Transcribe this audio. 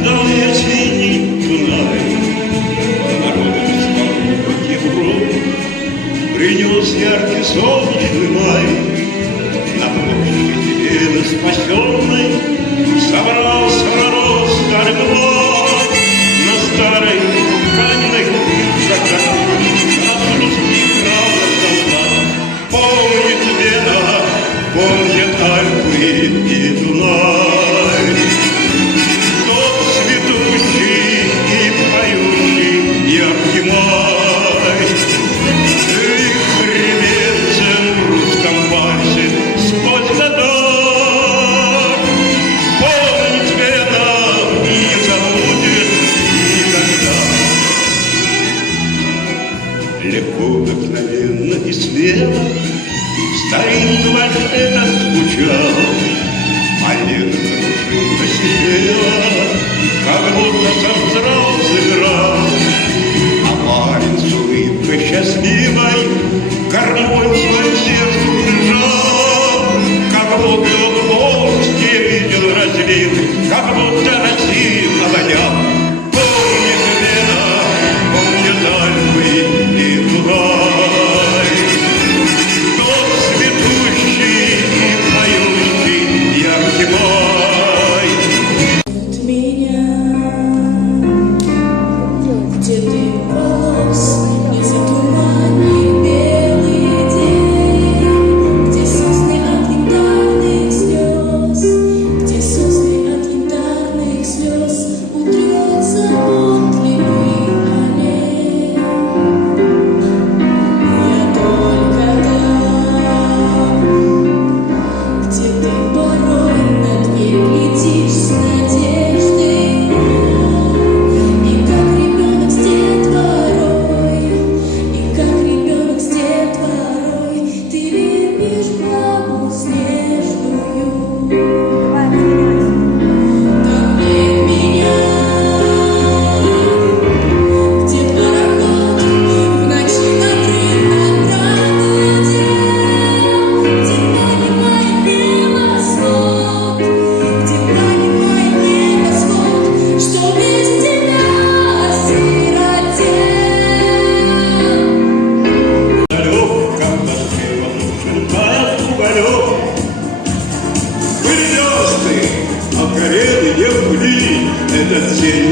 Далее синий Дунай, народом стал по Днепру, принес яркий солнечный май. На площади Лены спасенной собрался народ старый млад. На старой каменной крыше от русских равных солдат. Помнит Вена, помнят Альпы и Дунай. Тот цветущий и поющий яркий май. Их ревенцем в русском вальсе сквозь года. Помнит Вена, не забудет никогда. Легко, вдохновенно и смело старинный вальс этот звучал, а Лена посидела, как будто сам зрал сыграл. А парень с улыбкой счастливой гармонь свою сердцу прижал, как будто в полости видел разлив, как будто Россию обонял. Помнит Вена, помнит Альпы и Дунай. Тот цветущий и поющий яркий май. Где ты рос, и затуманил белый день, где сосны от янтарных слез, где сосны от янтарных слез утрет заботливый олень. Я только там, где ты порой на дверь глядишь с надеждой. И как ребенок с детворой, ты веришь в бабу снежную. Так блик меня, где пароход в ночи накрыт над праводел, где проливает небосвод, что без тебя осиротел. Далек, как дождливо нужен тает уголек. Вы звезды, обгорели не в пыли, этот день